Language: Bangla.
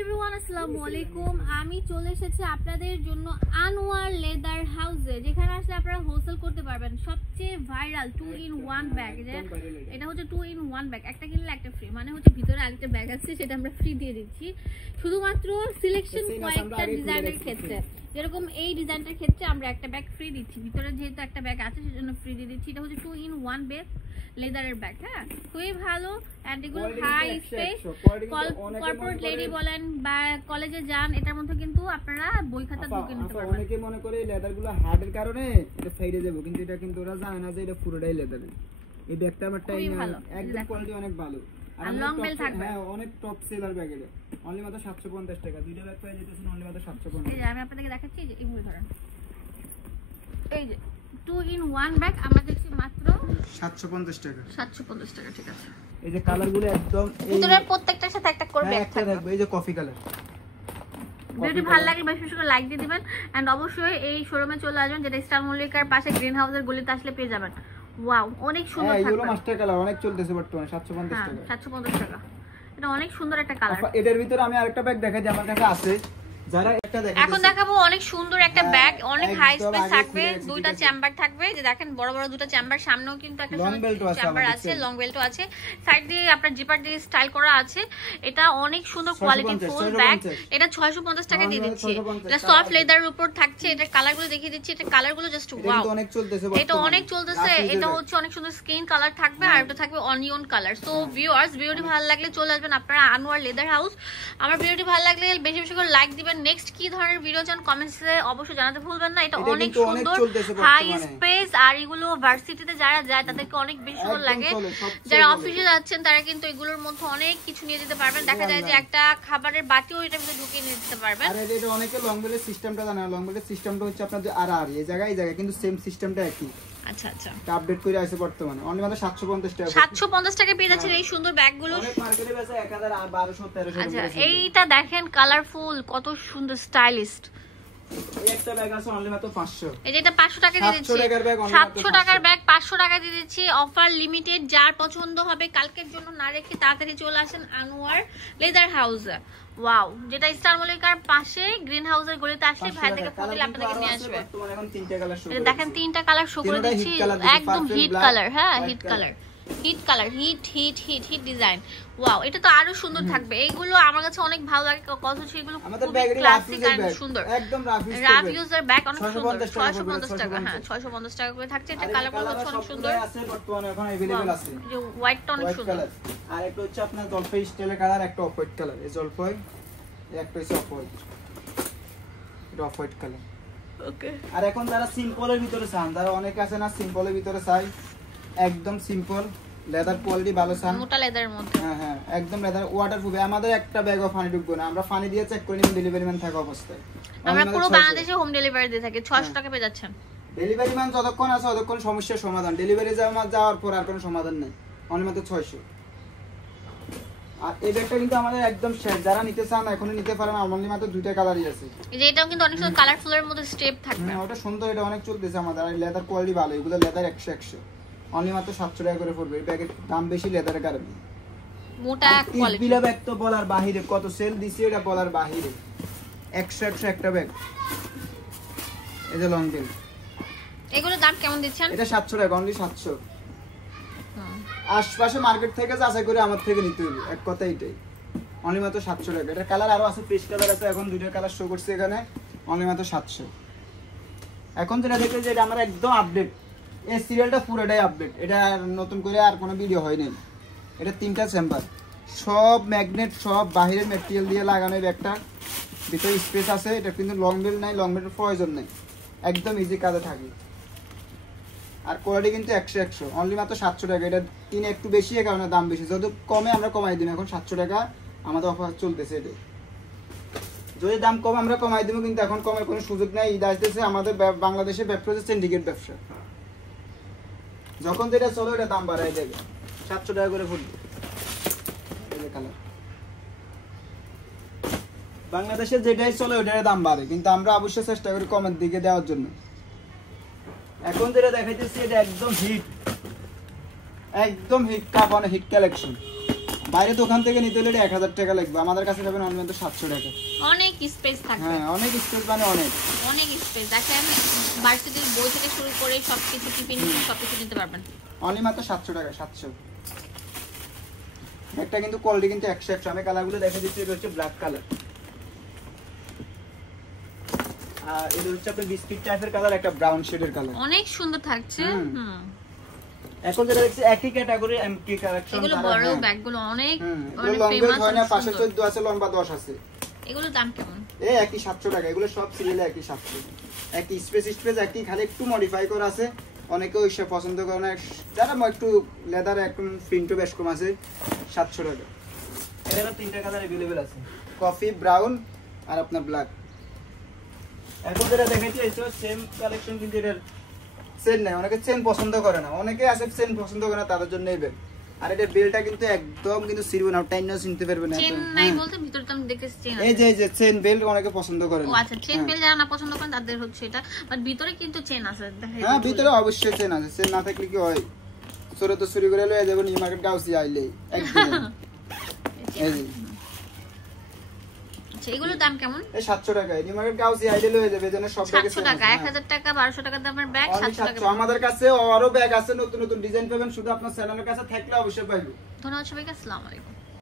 এভরিওয়ান, আসসালামু আলাইকুম। আমি চলে এসেছি আপনাদের জন্য আনোয়ার লেদার হাউসে, যেখানে আসলে আপনারা হোলসেল করতে পারবেন। সবচেয়ে ভাইরাল 2 in 1 ব্যাগ, এটা হচ্ছে 2 in 1 ব্যাগ, একটা কিনলে একটা ফ্রি, মানে হচ্ছে ভিতরে আরেকটা ব্যাগ আছে, সেটা আমরা ফ্রি দিয়ে দিচ্ছি শুধুমাত্র সিলেকশন কয়েকটা ডিজাইনের ক্ষেত্রে। যেরকম এই ডিজাইনটার ক্ষেত্রে আমরা একটা ব্যাগ ফ্রি দিচ্ছি, ভিতরে যেহেতু একটা ব্যাগ আছে সেজন্য ফ্রি দিয়ে দিচ্ছি। এটা হচ্ছে 2 in 1 ব্যাগ, লেদারের ব্যাগ। হ্যাঁ, খুবই ভালো। এন্ড এগুলো হাই স্পেস, কর্পোরেট লেডি বলেন বা কলেজে যান, এটার মধ্যে কিন্তু আপনারা বই খাতা ঢুকিয়ে নিতে পারবেন। অনেকে মনে করে লেদারগুলো হার্ডের কারণে এটা ফেডে যাবে, কিন্তু এটা কিন্তু ওরা জানে না যে এটা পুরোটাই লেদার। এই ব্যাগটা আমারটাই একদম কোয়ালিটি অনেক ভালো, আর লং বেল থাকবে। হ্যাঁ, অনেক টপ সেলার ব্যাগ। এটা অনলি মাত্র 750 টাকা। দুইটা ব্যাগ পেয়ে যেতেছেন অনলি মাত্র 750। এই যে আমি আপনাদেরকে দেখাচ্ছি, যে এইভাবে ধরেন, এই যে 2 in 1 ব্যাগ আমরা দেখছি মাত্র 750 টাকা। 750 টাকা, ঠিক আছে। এই যে কালারগুলো একদম ভিতরে প্রত্যেকটার সাথে একটা করে ব্যাগ থাকবে। এই যে কফি কালার, যদি ভালো লাগে বেশি বেশি করে লাইক দিয়ে দিবেন। এন্ড অবশ্যই এই শোরুমে চলে আসবেন, যেটা স্টার মল্লিকার পাশে গ্রিন হাউসের গলিতে আসলে পেয়ে যাবেন। ওয়াও, অনেক সুন্দর থাকবে। এগুলো মাস্টার কালার অনেক চলতেছে বর্তমানে 750 টাকা। 750 টাকা, এটা অনেক সুন্দর একটা কালার। এটার ভিতরে আমি আরেকটা ব্যাগ দেখাই, যে আমার কাছে আছে। যারা একটা দেখেন, এখন দেখাবো অনেক সুন্দর একটা ব্যাগ, অনেক হাই স্পেস থাকবে, দুইটা চেম্বার থাকবে। যে দেখেন বড় বড় দুটো চেম্বার, সামনেও কিন্তু একটা চেম্বার আছে, লং বেল্টও আছে, সাইড দিয়ে আপনার জিপার দিয়ে স্টাইল করা আছে। এটা অনেক সুন্দর কোয়ালিটি ফুল ব্যাগ। এটা 650 টাকা দিয়ে দিচ্ছি। এটা সফট লেদারের উপর থাকছে। এটা কালারগুলো দেখিয়ে দিচ্ছি, এটা কালারগুলো জাস্ট ওয়াও, অনেক চলতেছে, এটা অনেক চলতেছে। এটা হচ্ছে অনেক সুন্দর স্কিন কালার থাকবে, আর এটা থাকবে অনিয়ন কালার। সো ভিউয়ার্স, ভিডিওটি ভালো লাগলে চলে আসবেন আপনারা আনোয়ার লেদার হাউস। আমার ভিডিওটি ভালো লাগলে বেশি বেশি করে লাইক দিবেন। নেক্সট কি ধরনের ভিডিও চান কমেন্টসে অবশ্যই জানাতে ভুলবেন না। এটা অনেক সুন্দর হাই স্পেস, আর এগুলো ভার্সিটিতে যারা যায় তাদেরকে অনেক বেশি ভালো লাগে। যারা অফিসে যাচ্ছেন তারা কিন্তু এগুলোর মধ্যে অনেক কিছু নিয়ে যেতে পারবেন। দেখা যায় যে একটা খাবারের বাটিও এটার মধ্যে ঢুকিয়ে নিয়ে যেতে পারবেন। আর এটা অনেকে লং বেলের সিস্টেমটা জানে না। লং বেলের সিস্টেমটা হচ্ছে আপনার যে আর এই জায়গায় কিন্তু সেম সিস্টেমটা একই। আচ্ছা আচ্ছা, আপডেট করে আছে বর্তমানে। অনলি মাত্র 750 টাকা। 750 টাকা পেয়ে যাচ্ছেন এই সুন্দর ব্যাগগুলো। অনেক মার্কেটে বেচে 1000 1200 1300। আচ্ছা, এইটা দেখেন কালারফুল, কত সুন্দর স্টাইলিস্ট। এই একটা ব্যাগ আছে অনলি মাত্র 500। এই যে এটা 500 টাকা দিয়ে দিচ্ছি। 700 টাকার ব্যাগ 500 টাকা দিয়ে দিচ্ছি। Offer limited. যার পছন্দ হবে কালকের জন্য না রেখে তাড়াতাড়ি চলে আসেন আনোয়ার লেদার হাউসে। ওয়াও, যেটা স্টার মল্লিকার পাশে গ্রিন হাউসের গলিতে আসলে ভাই থেকে ফোন দিলে আপনাদেরকে নিয়ে আসবে। এখন তিনটা কালার শো করে, দেখেন তিনটা কালার শো করে দিচ্ছি, একদম হিট কালার। হ্যাঁ, hit colour, hit colour, hit hit hit hit design. Wow, এটা তো আরো সুন্দর থাকবে। এইগুলো আমার কাছে অনেক ভালো লাগে, কত সেগুলো খুবই ক্লাসিক আর সুন্দর। একদম রাফ ইউজার ব্যাগ, অনেক সুন্দর। 650 টাকা। হ্যাঁ, 650 টাকা করে থাকছে। এটা কালারগুলো হচ্ছে অনেক সুন্দর আছে, বর্তমানে এখন अवेलेबल আছে। যে হোয়াইটটা অনেক সুন্দর। আর একটা হচ্ছে আপনার জলপাই স্টাইলের কালার, একটা অফ হোয়াইট কালার। এই জলপাই, একটা হচ্ছে অফ হোয়াইট, এটা অফ হোয়াইট কালার। ওকে। আর এখন যারা সিম্পলের ভিতরে চান, যারা অনেক আছে না সিম্পলের ভিতরে চাই, একদম সিম্পল লেদার কোয়ালিটি ভালো চান, মোটা লেদারের মধ্যে। হ্যাঁ হ্যাঁ, একদম লেদার ওয়াটারপ্রুফ। আমাদের একটা ব্যাগও পানি ঢুকবে না, আমরা পানি দিয়ে চেক করে নিব ডেলিভারি ম্যান থাকা অবস্থায়। আমরা পুরো বাংলাদেশে হোম ডেলিভারি দিয়ে থাকি। 600 টাকা পেয়ে যাচ্ছেন। ডেলিভারি ম্যান যতক্ষণ আছে ততক্ষণ সমস্যার সমাধান। ডেলিভারি যাওয়ার পর আর কোনো সমাধান নেই, অনলি মাত্র 600। আর এই ব্যাগটা কিন্তু আমাদের একদম শেষ। যারা নিতে চান এখনই নিতে পারেন। অনলি মাত্র দুইটা কালারই আছে। এই যে এটাও কিন্তু অনেক সুন্দর কালারফুলের মধ্যে স্টেপ থাকবে। ওটা সুন্দর, এটা অনেক চলতেছে আমাদের। আর লেদার কোয়ালিটি ভালো, এগুলো লেদার 100 অনলি মাত্র 700 টাকা করে পড়বে। এই ব্যাগের দাম বেশি লেদারের কারণে। মোটা কোয়ালিটি বিলা ব্যাগ তো বলার বাহিরে, কত সেল দিছি এটা বলার বাহিরে। 100 একটা ব্যাগ। এই যে লং বেল, এগুলোর দাম কেমন দিচ্ছেন? এটা 700 টাকা, অনলি 700। আশপাশে মার্কেট থেকে যাচাই করে আমার থেকে নিতে হবে, এক কথা এটাই। অনলি মাত্র 700 টাকা। এটা কালার আরো আছে, ফ্রেশ কালার আছে। এখন দুইটা কালার শো করছে এখানে, অনলি মাত্র 700। এখন যেটা দেখতে যে এটা আমার একদম আপডেট, এই সিরিয়ালটা পুরোটাই আপডেট। এটা নতুন করে আর কোনো ভিডিও হয়নি। এটা তিনটা চেম্বার, সব ম্যাগনেট, সব বাহিরের ম্যাটেরিয়াল দিয়ে লাগানো। ব্যাগটা ভিতরে স্পেস আছে। এটা কিন্তু লং বেল নাই, লং বেলের প্রয়োজন নেই, একদম ইজি কাজে থাকে। আর কোয়ালিটি কিন্তু 100 অনলি মাত্র 700 টাকা। এটা কিনে একটু বেশি, এর কারণে দাম বেশি। যদি কমে আমরা কমাই দিই, এখন 700 টাকা আমাদের অফার চলতেছে। এটা যদি দাম কম আমরা কমাই দিব, কিন্তু এখন কমের কোনো সুযোগ নেই। ঈদ আসতেছে, আমাদের বাংলাদেশে ব্যবসা হচ্ছে সিন্ডিকেট ব্যবসা। যখন যেটা চলো এটা দাম বাড়াই দেবে, 700 টাকা করে ফুটবে। বাংলাদেশে যেটাই চলে ওটার দাম বাড়ে, কিন্তু আমরা অবশ্যই চেষ্টা করি কমের দিকে দেওয়ার জন্য। এখন যেটা দেখাইতেছি এটা একদম হিট, একদম হিট কাপ, অনেক হিট কালেকশন। বাইরে দোকান থেকে নিতে হলে 1000 টাকা লাগবে, আমাদের কাছে পাবেন অনলি মাত্র 700 টাকা। অনেক স্পেস থাকবে। হ্যাঁ অনেক স্পেস, মানে অনেক স্পেস। দেখেন ভার্সিটির বই থেকে শুরু করে সবকিছু, টিফিন সবকিছু নিতে পারবেন অনলি মাত্র 700 টাকা। 700 একটা কিন্তু কোয়ালিটি কিন্তু 100 আমি কালারগুলো দেখে দিচ্ছি। এটা হচ্ছে ব্ল্যাক কালার, আর এটা হচ্ছে আপনার বিস্কিট টাইপের কালার, একটা ব্রাউন শেডের কালার, অনেক সুন্দর থাকছে। এখন যেটা দেখছি একই ক্যাটাগরি এমটি কালেকশন। এগুলো বড় ব্যাগগুলো অনেক মানে ফেমাস হয় না, পাশে 14 আছে, লম্বা 10 আছে। এগুলোর দাম কেমন? এই একই 700 টাকা। এগুলো সব সিরিয়ালে একই 700, একই স্পেস একই, খালি একটু মডিফাই করা আছে। অনেকে ওইসব পছন্দ করে না, যারা একটু লেদার একদম প্রিন্টও বেশ কম আছে। 700 টাকা। এটারও 3টা কালার अवेलेबल আছে, কফি, ব্রাউন আর আপনার ব্ল্যাক। এখন যেটা দেখাচ্ছি এটা সেম কালেকশন, কিন্তু এটার চেন নাই, অনেকে চেন পছন্দ করে না, অনেকে আছে চেন পছন্দ করে না, তাদের জন্য এই বেল। আর এটা বেলটা কিন্তু একদম কিন্তু সিরবে না, টাইনও চিনতে পারবে না। চেন নাই বলতে ভিতরে তো আমি দেখতেছি চেন আছে। এই যে চেন বেল অনেকে পছন্দ করে না। ও আচ্ছা, চেন বেল যারা না পছন্দ করেন তাদের হচ্ছে এটা, বাট ভিতরে কিন্তু চেন আছে। হ্যাঁ ভিতরে অবশ্যই চেন আছে, চেন না থাকলে কি হয়, চোরে তো চুরি করে লয়ে যাবো নিউ মার্কেট গাউসি আইলে একদিন। এই যে আচ্ছা, এগুলোর দাম কেমন? এই 700 টাকা। নিউ মার্কেট গাউসি আইলে লয়ে যাবে, যেন সব ব্যাগে 700 টাকা, 1000 টাকা, 1200 টাকা দামের ব্যাগ 700 টাকা। আমাদের কাছে আরো ব্যাগ আছে, নতুন নতুন ডিজাইন পাবেন, শুধু আপনার চ্যানেলের কাছে থাকলে অবশ্যই পাইবেন। ধন্যবাদ সবাইকে, আসসালামু আলাইকুম।